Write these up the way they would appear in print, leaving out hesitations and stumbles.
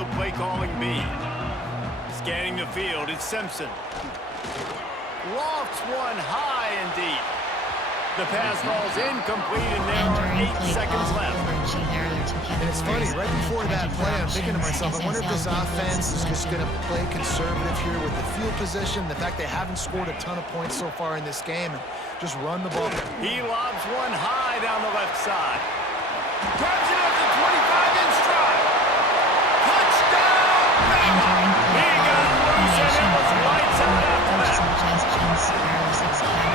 the play calling be? Scanning the field, it's Simpson. Lofts one high and deep. The pass falls incomplete, and there are 8 seconds left. And it's funny, right before that play, I'm thinking to myself, I wonder if this offense is just going to play conservative here with the field position, the fact they haven't scored a ton of points so far in this game, and just run the ball. He lobs one high down the left side. Grabs it at the 25-inch stride. Touchdown! He got loose, and it was lights out after that.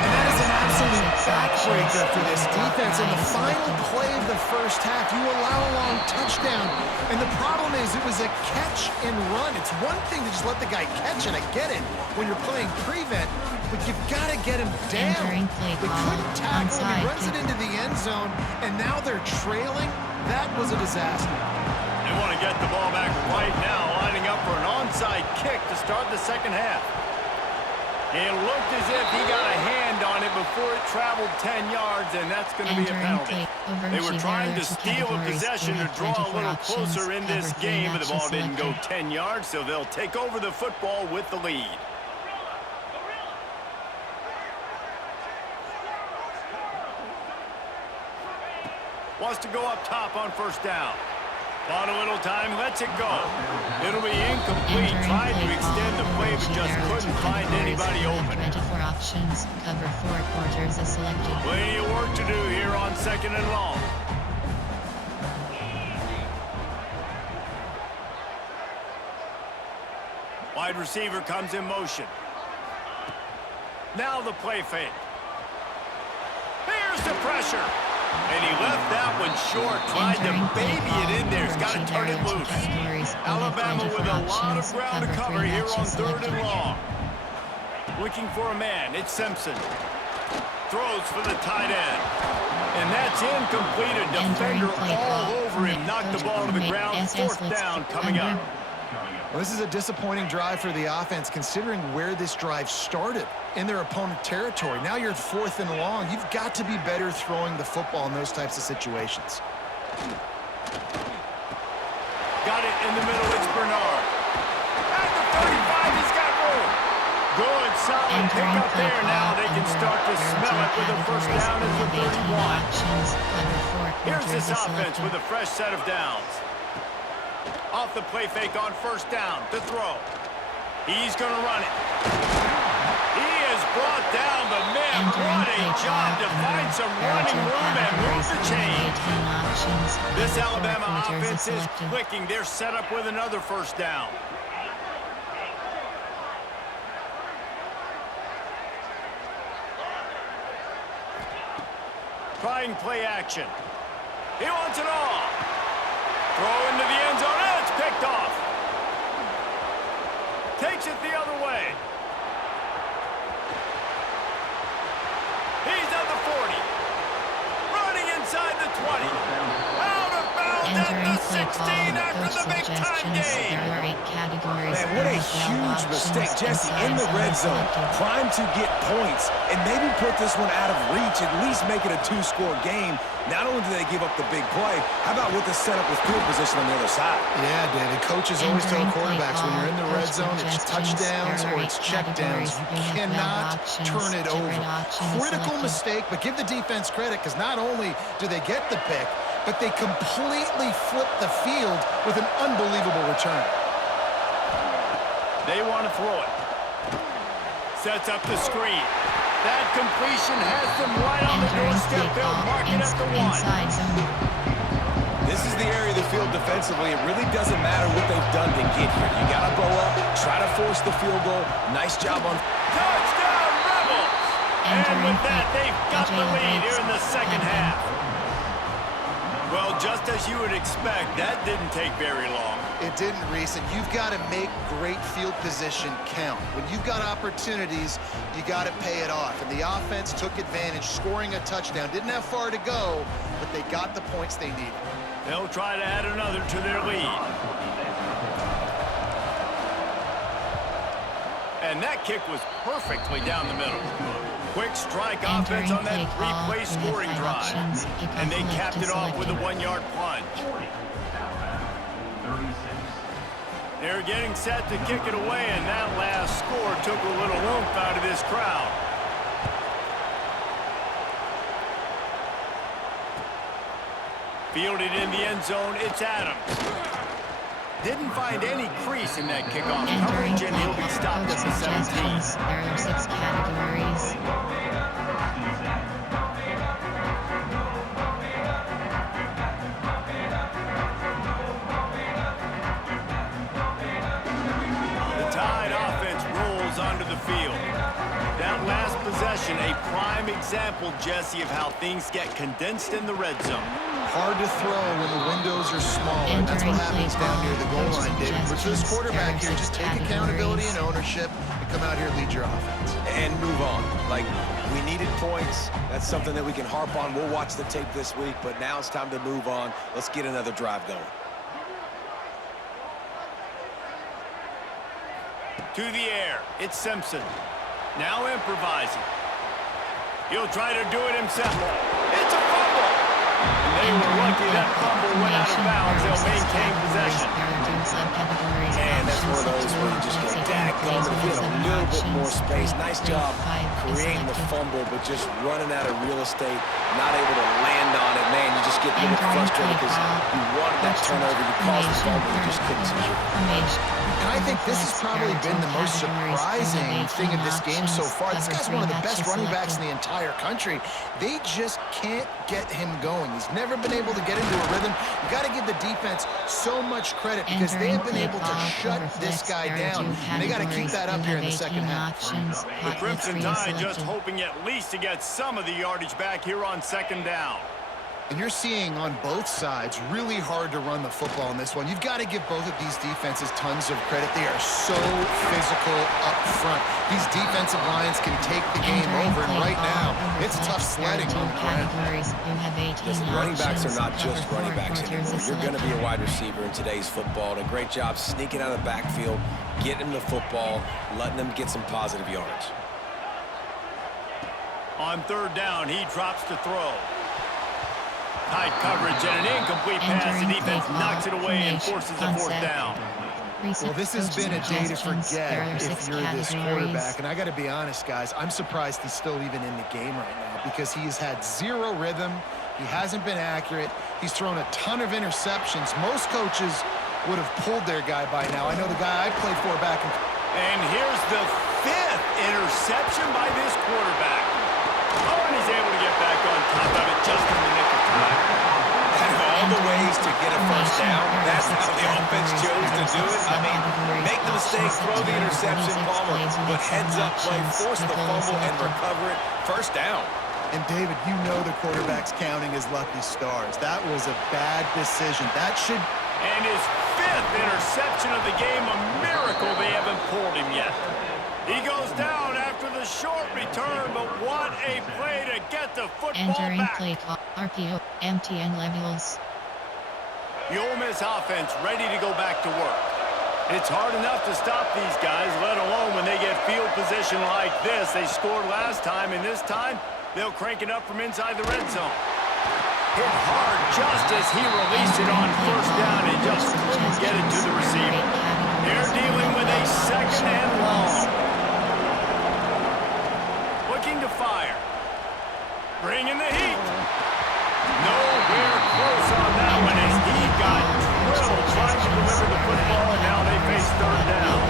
And that is an absolute backbreaker for this defense. In the final play of the first half, you allow a long touchdown. And the problem is it was a catch and run. It's one thing to just let the guy catch it. I get it when you're playing prevent, but you've got to get him down. They couldn't tackle him. He runs it into the end zone, and now they're trailing. That was a disaster. They want to get the ball back right now, lining up for an onside kick to start the second half. It looked as if he got a hand on it before it traveled 10 yards, and that's going to be a penalty. They were trying to steal a possession to draw a little closer in this game, but the ball didn't go 10 yards, so they'll take over the football with the lead. Wants to go up top on first down. Bought a little time, lets it go. It'll be incomplete. Tried to extend the play, but just couldn't find anybody open. 24 options. Cover 4 quarters is selected. Plenty of work to do here on second and long. Wide receiver comes in motion. Now the play fake. Here's the pressure. And he left that one short, tried to baby it in there. He's got to turn it loose. Alabama with a lot of ground to cover here on third and long. Looking for a man, it's Simpson. Throws for the tight end. And that's incomplete. A defender all over him. Knocked the ball to the ground. Fourth down coming up. Well, this is a disappointing drive for the offense, considering where this drive started in their opponent territory. Now you're at fourth and long. You've got to be better throwing the football in those types of situations. Got it in the middle. It's Bernard. At the 35, he's got room. Good, solid pick up there. Now they can start to smell it with a first down at the 31. Here's this offense with a fresh set of downs. Off the play fake on first down to throw. He's going to run it. He is brought down, but man, what a job to find some running room and move the chains. This Alabama offense is clicking. They're set up with another first down. Trying play action. He wants it all. Throw into the end zone. Oh, it's picked off. Takes it the other way. He's at the 40. Running inside the 20. Out of bounds at the 16 after the big-time game. Man, what a huge mistake. Jesse in the red zone. Primed to get points and maybe put this one out of reach, at least make it a 2-score game. Not only do they give up the big play, how about with the setup with field position on the other side? Yeah, David. Coaches always tell quarterbacks when you're in the red zone, it's touchdowns or it's checkdowns. You cannot turn it over. Critical mistake, but give the defense credit because not only do they get the pick, but they completely flip the field with an unbelievable return. They want to throw it. Sets up the screen. That completion has them right on the doorstep. They'll mark it at the 1. This is the area of the field defensively. It really doesn't matter what they've done to get here. You got to bow up, try to force the field goal. Nice job on... Touchdown, Rebels! And with that, they've got the lead here in the second half. Well, just as you would expect, that didn't take very long. It didn't, Reese, and you've got to make great field position count. When you've got opportunities, you got to pay it off. And the offense took advantage, scoring a touchdown. Didn't have far to go, but they got the points they needed. They'll try to add another to their lead. And that kick was perfectly down the middle. Quick strike offense on that three-play scoring drive. And they capped it off with a 1-yard plunge. They're getting set to kick it away, and that last score took a little oomph out of this crowd. Fielded in the end zone, it's Adams. Didn't find any crease in that kickoff coverage, and he'll be stopped at the 17. There are 6 categories. The Tide offense rolls onto the field. That last possession, a prime example, Jesse, of how things get condensed in the red zone. Hard to throw when the windows are smaller. And that's what happens down near the goal line, David. But for this quarterback here, just take accountability and ownership and come out here and lead your offense. And move on. Like, we needed points. That's something that we can harp on. We'll watch the tape this week, but now it's time to move on. Let's get another drive going. To the air, it's Simpson. Now improvising. He'll try to do it himself. It's a fumble! And they were lucky that fumble went out of bounds. They'll maintain possession. And that's one of those where you just go, dadgummit, if you had a little bit more space. Nice job creating the fumble, but just running out of real estate, not able to land on it. Man, you just get a little frustrated because you wanted that turnover, you caused the fumble, you just couldn't secure it. And I think this has probably been the most surprising thing of this game so far. This guy's one of the best running backs in the entire country. They just can't get him going. He's never been able to get into a rhythm. You got to give the defense so much credit because they have been able to shut this guy down. And they got to keep that up here in the second half. The Crimson Tide just hoping at least to get some of the yardage back here on second down. And you're seeing on both sides really hard to run the football in this one. You've got to give both of these defenses tons of credit. They are so physical up front. These defensive lines can take the game over, and right now, it's tough sledding on the ground. Listen, running backs are not just running backs anymore. You're going to be a wide receiver in today's football. And a great job sneaking out of the backfield, getting them the football, letting them get some positive yards. On third down, he drops to throw. Tight coverage and an incomplete pass. The defense knocks it away and forces a fourth down. Well, this has been a day to forget if you're this quarterback. And I got to be honest, guys, I'm surprised he's still even in the game right now because he has had zero rhythm. He hasn't been accurate. He's thrown a ton of interceptions. Most coaches would have pulled their guy by now. I know the guy I played for back in... And here's the 5th interception by this quarterback. Oh, and he's able to get back on top of it just in the nick of time. Out of all the ways to get a first down, that's how the offense chose to do it. I mean, make the mistake, throw the interception, Palmer, but heads-up play, force the fumble, and recover it. First down. And, David, you know the quarterback's counting his lucky stars. That was a bad decision. That should... And his 5th interception of the game, a miracle they haven't pulled him yet. He goes down after the short return, but what a play to get the football back. Play call, RPO, MTN levels. The Ole Miss offense ready to go back to work. It's hard enough to stop these guys, let alone when they get field position like this. They scored last time, and this time, they'll crank it up from inside the red zone. Hit hard just as he released it on first down and just couldn't get it to the receiver. They're dealing with a second and long. Looking to fire. Bringing the heat. Nowhere close on that one as he got drilled trying to deliver the football, and now they face third down.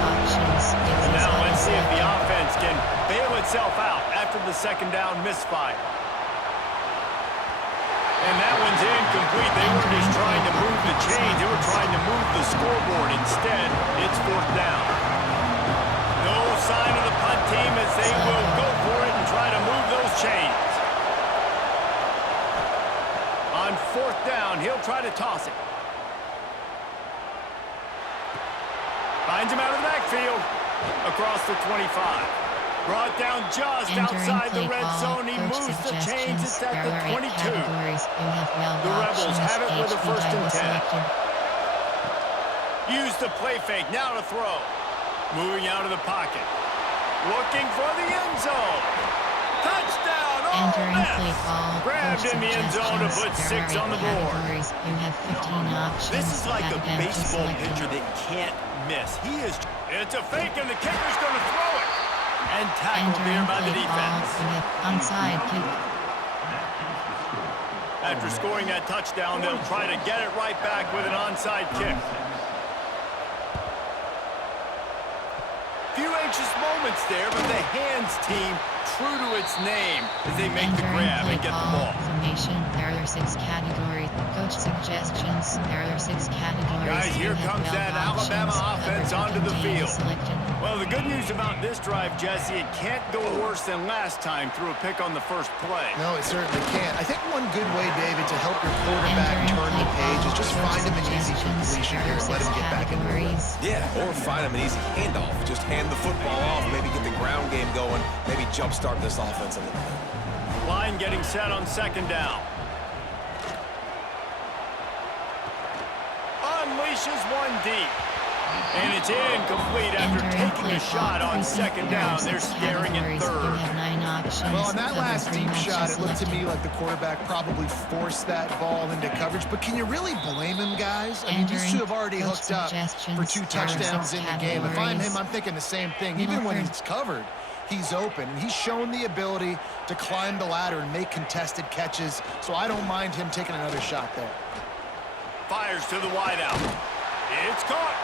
And now let's see if the offense can bail itself out after the second down misfire. And that one's incomplete. They were just trying to move the chains. They were trying to move the scoreboard. Instead, it's fourth down. No sign of the punt team as they will go for it and try to move those chains. On fourth down, he'll try to toss it. Finds him out of the backfield. Across the 25. Brought down just outside the red zone. He moves the chains. It's at the 22. The Rebels have it with a first and 10. Use the play fake. Now to throw. Moving out of the pocket. Looking for the end zone. Touchdown, Entering Yes! play call. Grabbed Coach in the end zone to put suggestions. 6 There on the are 8 board. categories. You have 15 options. This is like a Add them to baseball select pitcher them. that can't miss. It's a fake, and the kicker's going to throw it. And tackled Entering here by the play call. defense. You have onside kick. After scoring that touchdown, they'll try to get it right back with an onside kick. Few anxious moments there, but the hands team true to its name as they make the Entering grab play and get the call. ball. Formation. There are 6 categories. Coach suggestions. There are 6 categories. Guys, here You have comes 12 that Alabama options. offense Cover onto the contained field. selected. Well, the good news about this drive, Jesse, it can't go worse than last time through a pick on the first play. No, it certainly can't. I think one good way, David, to help your quarterback turn the page is just find him an easy completion here and let him get back into the run. Yeah, or find him an easy handoff. Just hand the football off, maybe get the ground game going, maybe jumpstart this offense a little bit. Line getting set on second down. Unleashes one deep. And it's incomplete after Entering taking play a shot call. on second down. They're staring at You third. have 9 options. Well, on that Cover last 3 deep matches shot, it looked to selected. me like the quarterback probably forced that ball into coverage. But can you really blame him, guys? I mean, these two have already Entering hooked up for 2 suggestions. touchdowns in the game. If I'm him, Categories. I'm thinking the same thing. Even when he's covered, he's open. And he's shown the ability to climb the ladder and make contested catches. So I don't mind him taking another shot there. Fires to the wideout. It's caught.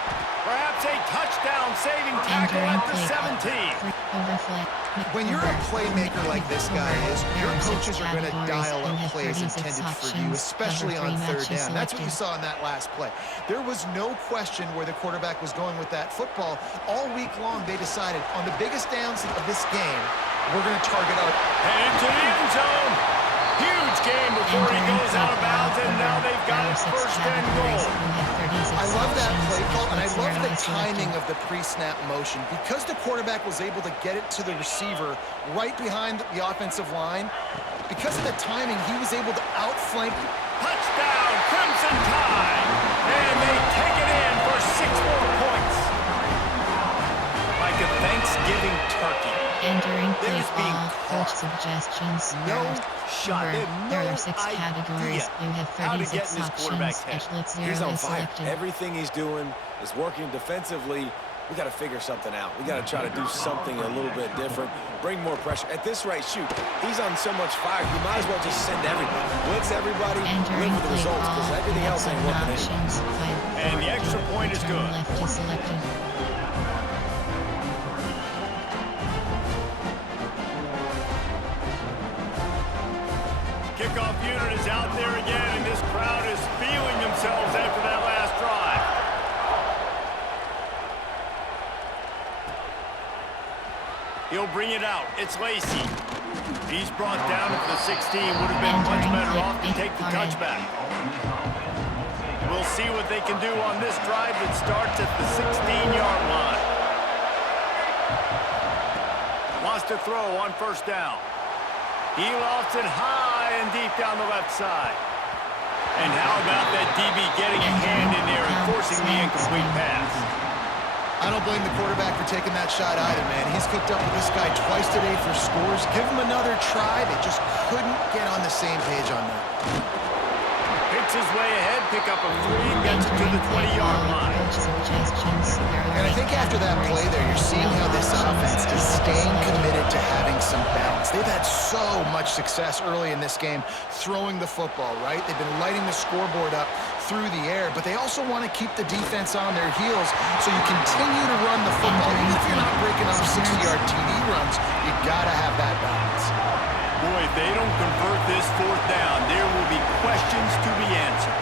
Perhaps a touchdown-saving tackle Entering at the play 17. Overflay. When you're a playmaker like this guy is, your There are 6 coaches are going to categories. dial You up have plays 36 intended for you, options. especially Cover on 3 third matches down. That's what you selected. saw in that last play. There was no question where the quarterback was going with that football. All week long, they decided on the biggest downs of this game, we're going to target our... Headed to the end zone. Huge game before he goes out of bounds, and now they've got it first and goal. I love that play call, and I love the timing of the pre-snap motion. Because the quarterback was able to get it to the receiver right behind the offensive line, because of the timing, he was able to outflank. Touchdown, Crimson Tide. And they take it in for 6 more points. Like a Thanksgiving turkey. Entering play There's being call. Coach suggestions. No There shot. They have There no are 6 idea categories. You have how to get 36 in this quarterback's options. head. Blitz He's 0 on is fire. selected. Everything he's doing is working defensively. We got to figure something out. We got to try to do something a little bit different, bring more pressure. At this rate, shoot, he's on so much fire, you might as well just send everybody. Blitz everybody, Entering live with the play results, because call. everything You have else ain't 7 working anyway. options. And the extra point is Return good. left is selected. Kickoff unit is out there again, and this crowd is feeling themselves after that last drive. He'll bring it out. It's Lacy. He's brought down at the 16. Would have been much better off to take the touchback. We'll see what they can do on this drive that starts at the 16-yard line. Wants to throw on first down. He lofts it high and deep down the left side. And how about that DB getting a hand in there and forcing the incomplete pass? I don't blame the quarterback for taking that shot either, man. He's cooked up with this guy twice today for scores. Give him another try. They just couldn't get on the same page on that. Picks his way ahead, pick up a 3, and gets it to the 20-yard line. And I think after that play there, you're seeing how this offense is staying committed to having some balance. They've had so much success early in this game throwing the football, right? They've been lighting the scoreboard up through the air, but they also want to keep the defense on their heels, so you continue to run the football. Even if you're not breaking off 60-yard TD runs, you got to have that balance. Boy, if they don't convert this 4th down, there will be questions to be answered.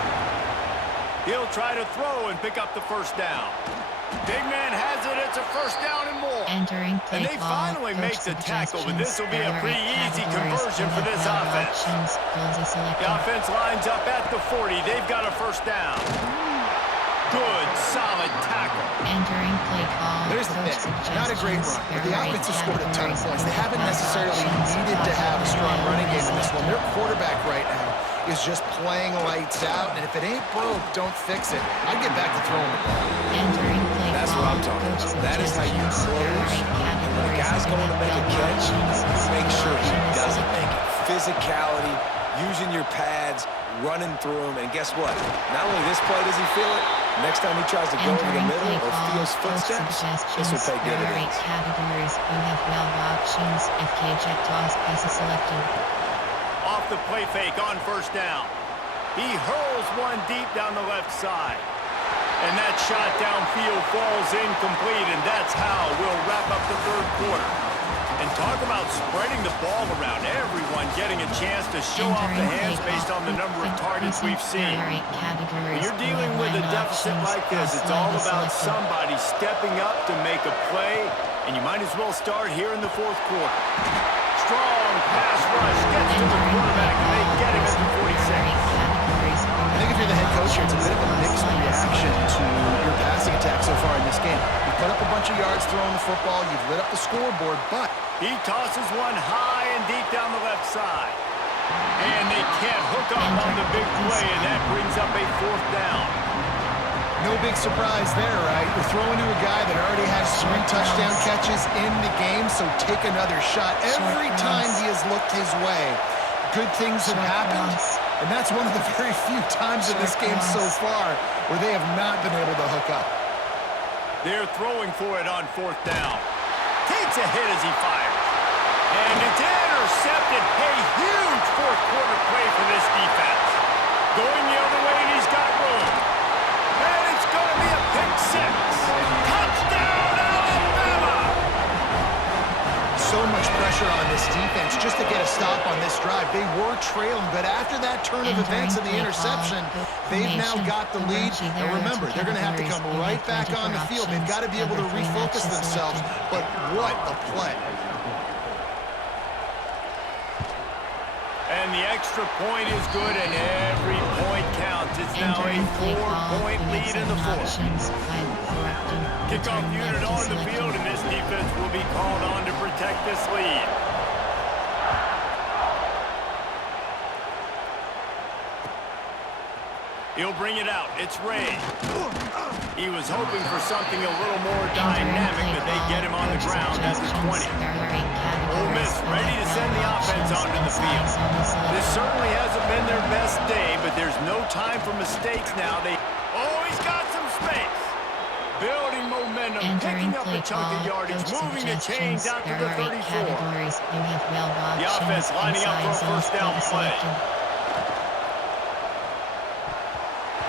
He'll try to throw and pick up the first down. Big man has it. It's a first down and more. Entering play And they call. finally make Coach the tackle, but this will be a suggestions. pretty There are 8 easy categories. conversion You for have this 12 offense. options. Goals is selected. The offense lines up at the 40. They've got a first down. Good, solid tackle. Entering play call. There's the Coach thing. Not a great run, but the suggestions. There are 8 offense has scored a ton of categories. points. They You haven't have 12 necessarily options. needed to have a strong running game in this one. Their Selected. quarterback right now is just playing lights out, and if it ain't broke, don't fix it. I'd get back to throwing the ball. Entering play That's call. what I'm talking Coach about. That is how you suggestions. There are close. 8 And when a categories. guy's You going to have make a 12 catch, options. you make sure he Selection is doesn't selected. make it. physicality, using your pads, running through them. And guess what? Not only this play does he feel it, next time he tries to go over the middle or feels footsteps, this will pay dividends. Categories. You have 12 options. FK jet toss passes selected. Off the play fake on first down. He hurls one deep down the left side. And that shot downfield falls incomplete, and that's how we'll wrap up the third quarter. And talk about spreading the ball around, everyone getting a chance to show off the hands based on the number of targets we've seen. When you're dealing with a deficit like this, it's all about somebody stepping up to make a play, and you might as well start here in the fourth quarter. Strong pass rush gets to the quarterback, and they get him at the 46. I think if you're the head coach here, it's a bit of a mixed reaction to your passing attack so far in this game. You put up a bunch of yards throwing the football, you've lit up the scoreboard, but he tosses one high and deep down the left side. And they can't hook up on the big play, and that brings up a fourth down. No big surprise there, right? You're throwing to a guy that already has 3 touchdown catches in the game, so take another shot. Every time he has looked his way, good things have happened. And that's one of the very few times in this game so far where they have not been able to hook up. They're throwing for it on fourth down. Takes a hit as he fires. And it's intercepted. A huge fourth quarter play for this defense. Going the other way, and he's got room. And it's going to be a pick six. Touchdown, Alabama! So much pressure on this defense just to get a stop on this drive. They were trailing, but after that turn of events and the interception, they've now got the lead. And remember, they're going to have to come right back on the field. They've got to be able to refocus themselves, but what a play. And the extra point is good, and every point counts. It's now a 4-point lead in the fourth. Kickoff unit on the field, and this defense will be called on to protect this lead. He'll bring it out. It's Ray. He was hoping for something a little more dynamic, but they get him on the ground at the 20. Ole Miss ready to send the offense onto the field. This certainly hasn't been their best day, but there's no time for mistakes now. He's got some space. Building momentum, picking up a chunk of yardage, moving the chains out to the 34. The offense lining up for a first down play.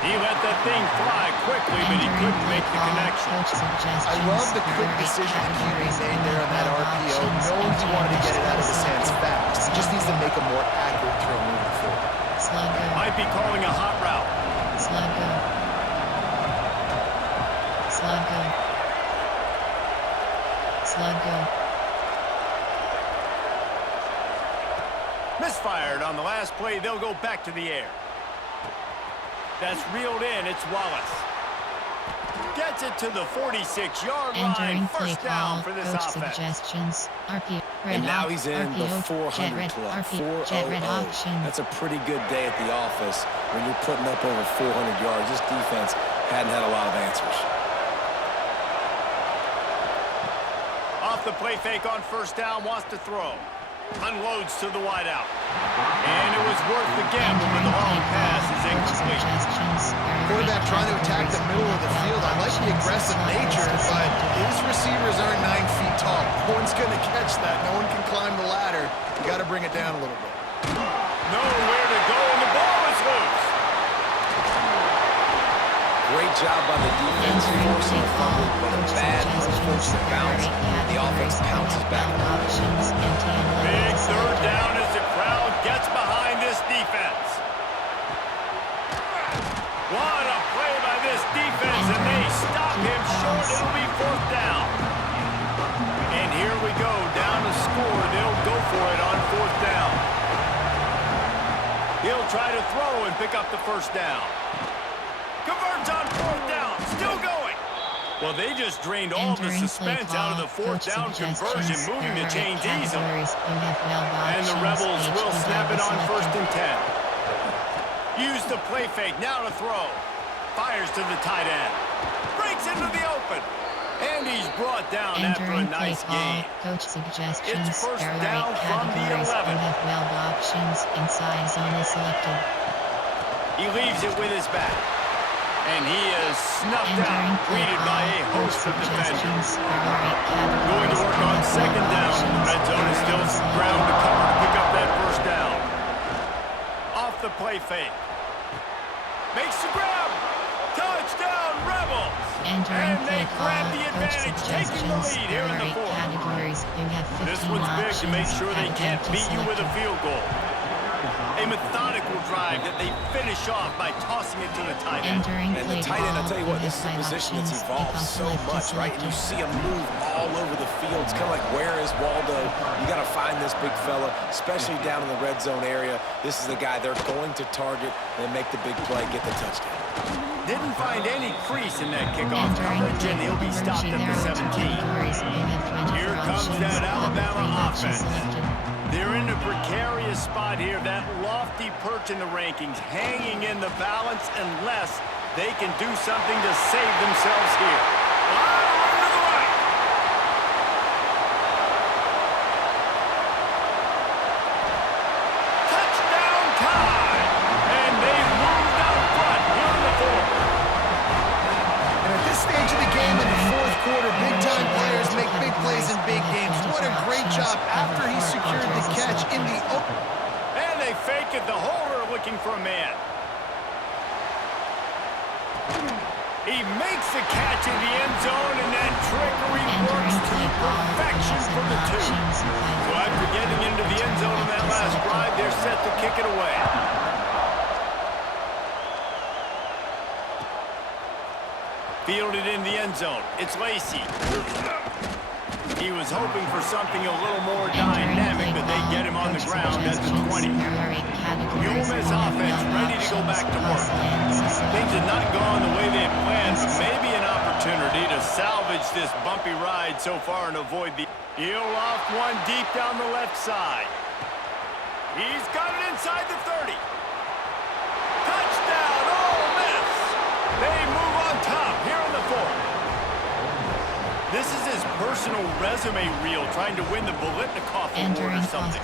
He let that thing fly quickly, but he couldn't make the connection. I love the quick decision he made there on that RPO, knowing he wanted to get it out of his hands fast. He just needs to make a more accurate throw moving forward. Might be calling a hot route. Misfired on the last play. They'll go back to the air. That's reeled in. It's Wallace. Gets it to the 46-yard line. First down for this offense. And now he's in the 400 club, 400. That's a pretty good day at the office when you're putting up over 400 yards. This defense hadn't had a lot of answers. Off the play fake on first down, wants to throw. Unloads to the wideout. And it was worth the gamble when the long pass is incomplete. Quarterback trying to attack the middle of the field. I like the aggressive nature, but his receivers aren't 9 feet tall. No one's going to catch that. No one can climb the ladder. You got to bring it down a little bit. Nowhere to go, and the ball is loose. Great job by the defense forcing a fumble, but a bad, unfortunate bounce. The offense pounces back. Big third down as the crowd gets behind this defense. What a play by this defense, and they stop him short. It'll be fourth down. And here we go, down to score. They'll go for it on fourth down. He'll try to throw and pick up the first down. Converts on fourth down, still going. Well, they just drained all the suspense out of the fourth down conversion, moving the chains easily. And the Rebels will snap it on first and 10. Use the play fake, now to throw. Fires to the tight end. Breaks into the open. And he's brought down after a Entering play nice call. game. Coach suggestions. It's first There are down 8 from the categories. 11. You have 12 options. Inside zone is selected. He leaves it with his back. And he is snuffed Entering out, play greeted call. by a Coach host of defenders. suggestions. There are 8 categories. Going to work You on have 12 second down. options. Red zone is still some ground to cover to pick up that first down. Off the play fake. Makes the grab. Touchdown, Rebels. Entering And they play grab call. the Coach advantage, taking the suggestions. lead There here in are the 8 fourth. categories. You have 15 This one's big to make options. sure they Have can't empty beat you with a selected. field goal. A methodical drive that they finish off by tossing it to the tight end. Entering And play the tight end, I'll call. tell you what, You this is a have 5 position that's options. evolved Pick so off left much, is right? And you selected. see him move all over the field. It's kind of like, where is Waldo? You got to find this big fella, especially down in the red zone area. This is the guy they're going to target and make the big play, get the touchdown. Didn't find any crease in that kickoff Entering coverage, and he'll be stopped at the 17. Here comes that Alabama offense. They're in a precarious spot here, that lofty perch in the rankings, hanging in the balance unless they can do something to save themselves here. Over to the right. Touchdown time! And they've moved out front here in the fourth. And at this stage of the game in the fourth quarter, big-time players make big plays in big games. What a great job after he secured the catch in the open. And they fake it, the holder looking for a man. He makes the catch in the end zone, and that trickery works to perfection from the 2. So after getting into the end zone on that last drive, they're set to kick it away. Fielded in the end zone. It's Lacy. He was hoping for something a little more dynamic, but they get him on the ground at the 20. The Ole Miss offense ready to go back to work. Things have not gone the way they had planned, but maybe an opportunity to salvage this bumpy ride so far and avoid the... He'll off one deep down the left side. He's got it inside the 30. Touchdown, Ole Miss! They move on top here in the fourth. This is his personal resume reel, trying to win the Biletnikoff Award or something.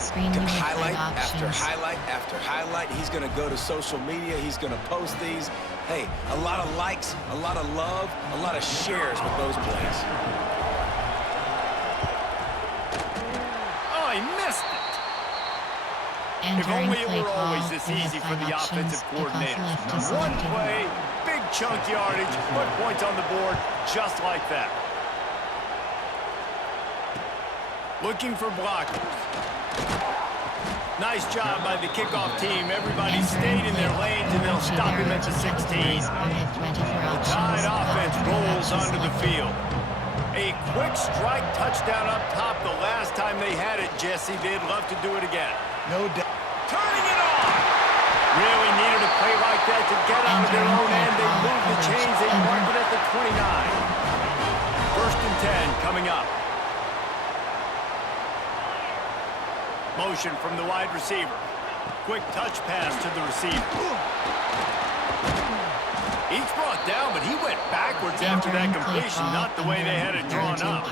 Highlight after highlight after highlight. He's going to go to social media. He's going to post these. Hey, a lot of likes, a lot of love, a lot of shares with those plays. Oh, he missed it. If only it were always this easy for the offensive coordinators. One play, big chunk yardage, put points on the board just like that. Looking for blockers. Nice job by the kickoff team. Everybody stayed in their lanes, and they'll stop him at the 16. The Tide offense rolls onto the field. A quick strike touchdown up top the last time they had it, Jesse. They'd love to do it again. No doubt. Turning it on! Really needed a play like that to get out of their own end. They move the chains. They mark it at the 29. First and 10 coming up. Motion from the wide receiver. Quick touch pass to the receiver. He's brought down, but he went backwards after that completion, not the way they had it drawn up.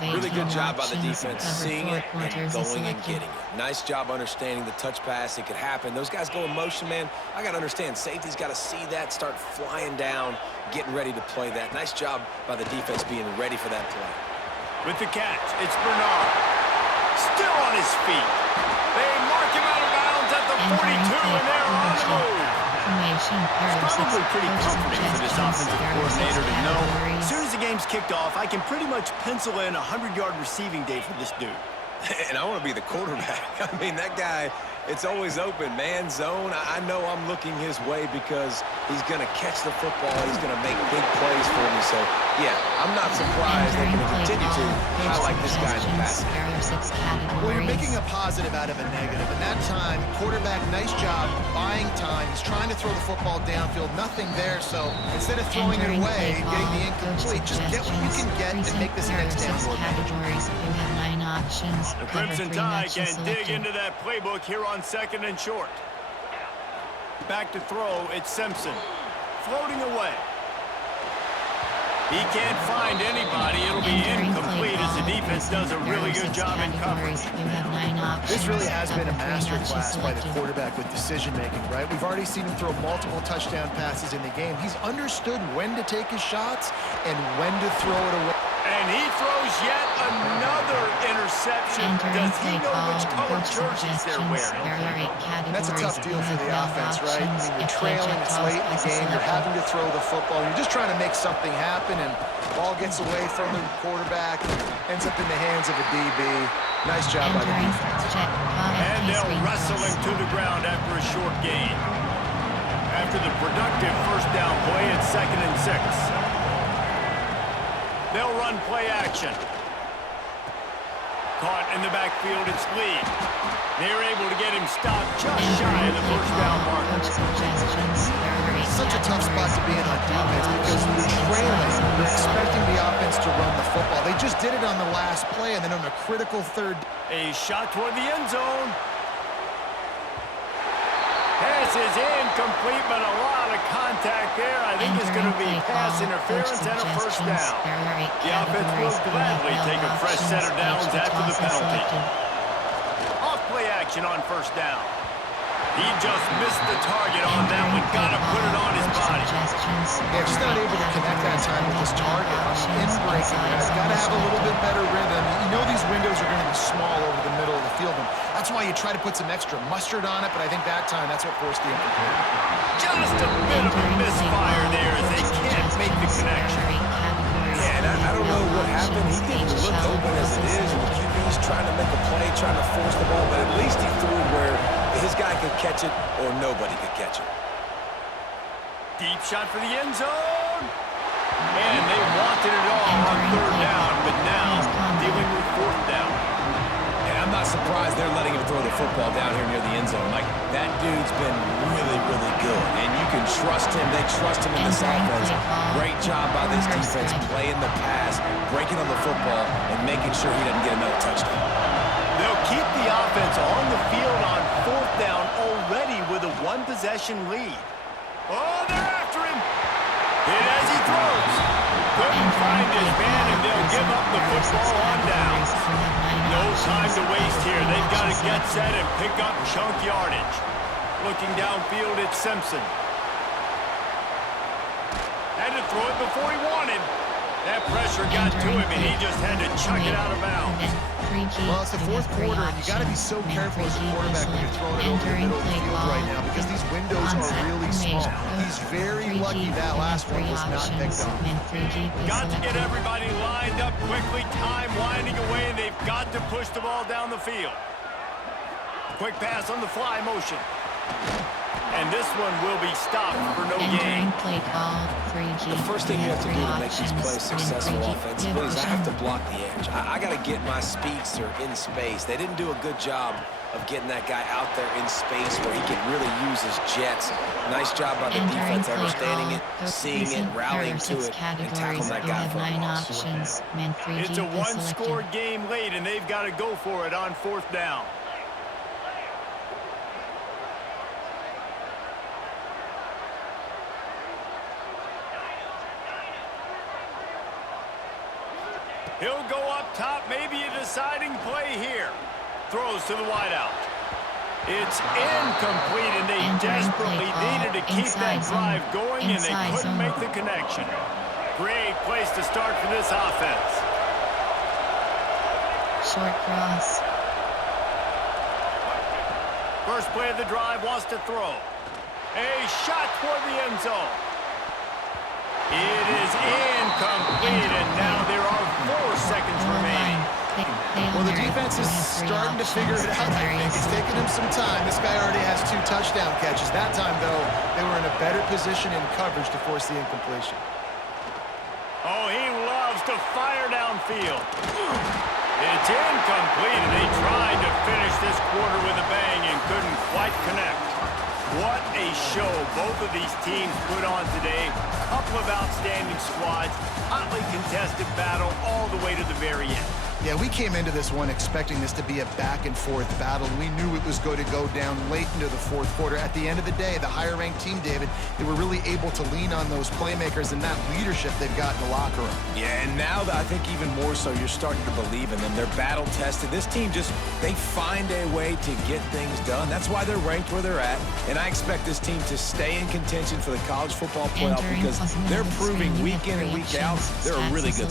Really good job by the defense, seeing it and going and getting it. Nice job understanding the touch pass. It could happen. Those guys go in motion, man. I got to understand, safety's got to see that, start flying down, getting ready to play that. Nice job by the defense being ready for that play. With the catch, it's Bernard. Still on his feet. They mark him out of bounds at the 42, and they're on the move. It's probably pretty comforting for this offensive coordinator to know as soon as the game's kicked off, I can pretty much pencil in a 100-yard receiving day for this dude. And I want to be the quarterback. I mean, that guy, it's always open, man, zone. I know I'm looking his way because he's going to catch the football. He's going to make big plays for me. So, yeah, I'm not surprised they're going to continue to highlight this guy in the passing. Well, you're making a positive out of a negative. And that time, quarterback, nice job buying time. He's trying to throw the football downfield. Nothing there. So instead of throwing it away and getting the incomplete, just get what you can get and make this next down more categories. You have 9 options. The Crimson Tide can dig into that playbook here on second and short. Back to throw, it's Simpson. Floating away. He can't find anybody. It'll be incomplete as the defense does a really good job in coverage. This really has been a masterclass by the quarterback with decision-making, right? We've already seen him throw multiple touchdown passes in the game. He's understood when to take his shots and when to throw it away. And he throws yet another interception. Does he know which color jerseys they're wearing? That's a tough deal for the offense, right? I mean, you're trailing, it's late in the game, you're having to throw the football. You're just trying to make something happen, and ball gets away from the quarterback, ends up in the hands of a DB. Nice job by the defense. And they'll wrestle him to the ground after a short gain. After the productive first down play, it's 2nd and 6. They'll run play action. Caught in the backfield, it's Lee. They're able to get him stopped just shy of the first down mark. Such a tough spot to be in on defense because you're trailing, you're expecting the offense to run the football. They just did it on the last play, and then on a critical third. A shot toward the end zone. Pass is incomplete, but a lot of contact there. I think it's going to be pass interference and a first down. The offense will gladly take a fresh set of downs after the penalty. Off play action on first down. He just missed the target on that one. Got to put it on his body. Yeah, just not able to connect that time with his target. In breaking, guys. Got to have a little bit better rhythm. You know these windows are going to be small over the middle of the field. And that's why you try to put some extra mustard on it, but I think that time that's what forced the incomplete. Just a bit of a misfire there as they can't make the connection. Yeah, and I don't know what happened. He didn't look open as it is. And the QB's trying to make a play, trying to force the ball, but at least he threw it where his guy could catch it or nobody could catch it. Deep shot for the end zone. And they wanted it all on third down, but now dealing with fourth down. And I'm not surprised they're letting him throw the football down here near the end zone. Mike, that dude's been really, really good. And you can trust him. They trust him in this offense. Great job by this defense playing the pass, breaking on the football, and making sure he doesn't get another touchdown. They'll keep the offense on the field on fourth down already with a one-possession lead. Oh, they're after him. Hit as he throws. Couldn't find his man, and they'll give up the football on down. No time to waste here. They've got to get set and pick up chunk yardage. Looking downfield, it's Simpson. Had to throw it before he wanted. That pressure got to him, and he just had to chuck it out of bounds. Well, it's the fourth quarter, and you got to be so careful as a quarterback when you're throwing it over the middle of the field right now because these windows are really small. He's very lucky that last one was not picked off. Got to get everybody lined up quickly. Time winding away, and they've got to push the ball down the field. Quick pass on the fly motion. And this one will be stopped for no gain. The first thing you have to do to make these plays successful offensively is I have to block the edge. I got to get my speedster in space. They didn't do a good job of getting that guy out there in space where he could really use his jets. Nice job by the defense understanding it, seeing it, rallying to it, and tackling that guy for a loss. It's a one-score game late, and they've got to go for it on fourth down. He'll go up top, maybe a deciding play here. Throws to the wideout. It's incomplete, and they desperately needed to keep that drive going, and they couldn't make the connection. Great place to start for this offense. Short cross. First play of the drive, wants to throw. A shot toward the end zone. It is incomplete, and now there are 4 seconds remaining. Well, the defense is starting to figure it out, I think. It's taking him some time. This guy already has 2 touchdown catches. That time, though, they were in a better position in coverage to force the incompletion. Oh, he loves to fire downfield. It's incomplete, and they tried to finish this quarter with a bang and couldn't quite connect. What a show both of these teams put on today. Couple of outstanding squads, hotly contested battle all the way to the very end. Yeah, we came into this one expecting this to be a back-and-forth battle. We knew it was going to go down late into the fourth quarter. At the end of the day, the higher-ranked team, David, they were really able to lean on those playmakers and that leadership they've got in the locker room. Yeah, and now I think even more so, you're starting to believe in them. They're battle-tested. This team they find a way to get things done. That's why they're ranked where they're at, and I expect this team to stay in contention for the college football playoff because they're proving week in and week out they're a really good